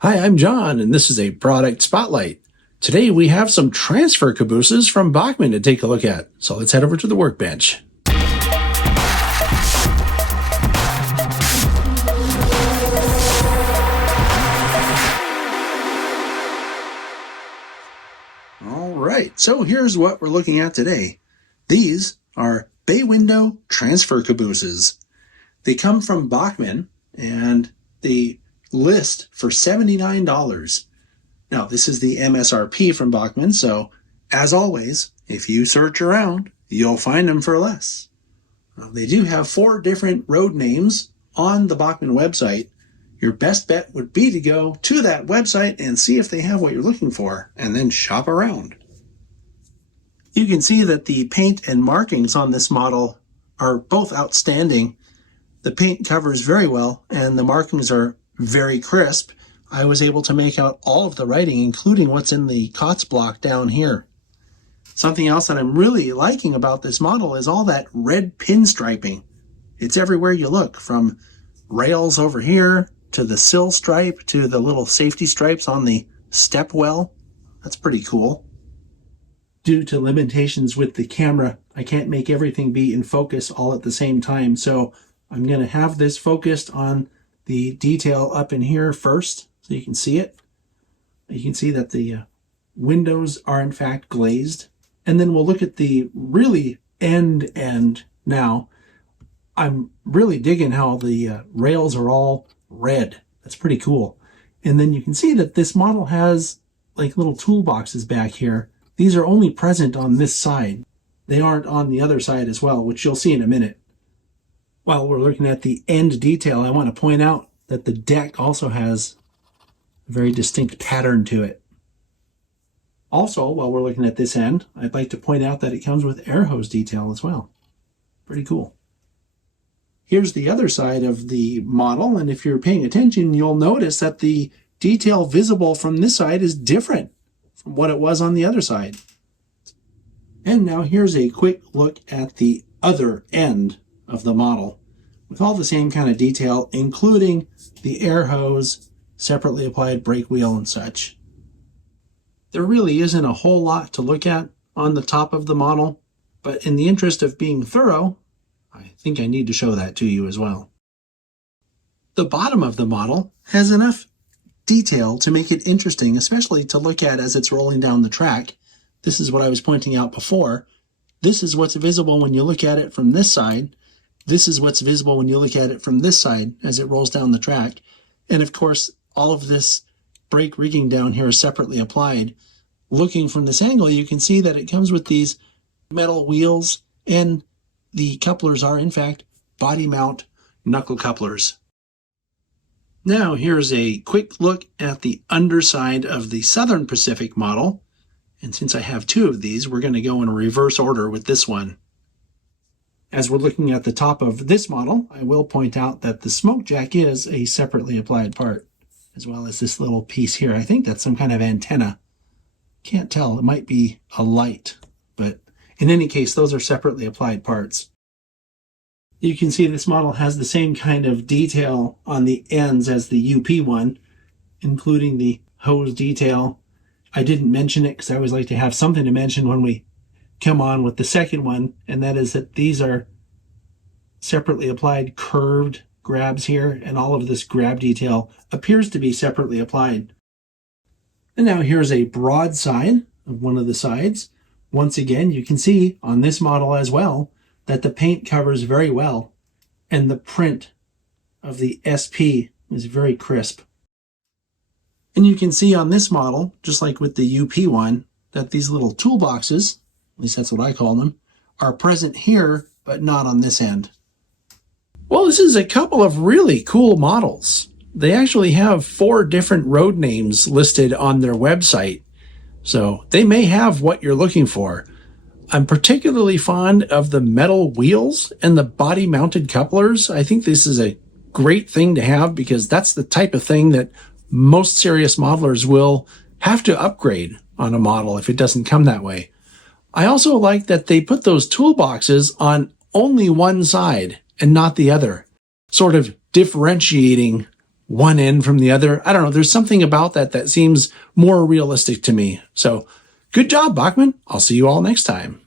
Hi, I'm John, and this is a product spotlight. Today we have some transfer cabooses from Bachmann to take a look at, so let's head over to the workbench. All right, so here's what we're looking at today. These are bay window transfer cabooses. They come from Bachmann, and they list for $79. Now, this is the MSRP from Bachmann, so as always, if you search around, you'll find them for less. Now, they do have 4 different road names on the Bachmann website. Your best bet would be to go to that website and see if they have what you're looking for, and then shop around. You can see that the paint and markings on this model are both outstanding. The paint covers very well, and the markings are very crisp. I was able to make out all of the writing, including what's in the COTS block down here. Something else that I'm really liking about this model is all that red pinstriping. It's everywhere you look, from rails over here to the sill stripe to the little safety stripes on the step well. That's pretty cool. Due to limitations with the camera, I can't make everything be in focus all at the same time, so I'm going to have this focused on the detail up in here first, so you can see it. You can see that the windows are in fact glazed. And then we'll look at the really end now. I'm really digging how the rails are all red. That's pretty cool. And then you can see that this model has like little toolboxes back here. These are only present on this side. They aren't on the other side as well, which you'll see in a minute. While we're looking at the end detail, I want to point out that the deck also has a very distinct pattern to it. Also, while we're looking at this end, I'd like to point out that it comes with air hose detail as well. Pretty cool. Here's the other side of the model, and if you're paying attention, you'll notice that the detail visible from this side is different from what it was on the other side. And now here's a quick look at the other end of the model with all the same kind of detail, including the air hose, separately applied brake wheel, and such. There really isn't a whole lot to look at on the top of the model, but in the interest of being thorough, I think I need to show that to you as well. The bottom of the model has enough detail to make it interesting, especially to look at as it's rolling down the track. This is what I was pointing out before. This is what's visible when you look at it from this side. This is what's visible when you look at it from this side as it rolls down the track. And of course, all of this brake rigging down here is separately applied. Looking from this angle, you can see that it comes with these metal wheels, and the couplers are in fact body mount knuckle couplers. Now here's a quick look at the underside of the Southern Pacific model. And since I have 2 of these, we're going to go in reverse order with this one. As we're looking at the top of this model, I will point out that the smoke jack is a separately applied part, as well as this little piece here. I think that's some kind of antenna. Can't tell. It might be a light, but in any case, those are separately applied parts. You can see this model has the same kind of detail on the ends as the UP one, including the hose detail. I didn't mention it because I always like to have something to mention when we come on with the second one, and that is that these are separately applied curved grabs here, and all of this grab detail appears to be separately applied. And now here's a broadside of one of the sides. Once again, you can see on this model as well that the paint covers very well, and the print of the SP is very crisp. And you can see on this model, just like with the UP one, that these little toolboxes, at least that's what I call them, are present here, but not on this end. Well, this is a couple of really cool models. They actually have 4 different road names listed on their website, so they may have what you're looking for. I'm particularly fond of the metal wheels and the body-mounted couplers. I think this is a great thing to have because that's the type of thing that most serious modelers will have to upgrade on a model if it doesn't come that way. I also like that they put those toolboxes on only one side and not the other, sort of differentiating one end from the other. I don't know. There's something about that that seems more realistic to me. So good job, Bachmann. I'll see you all next time.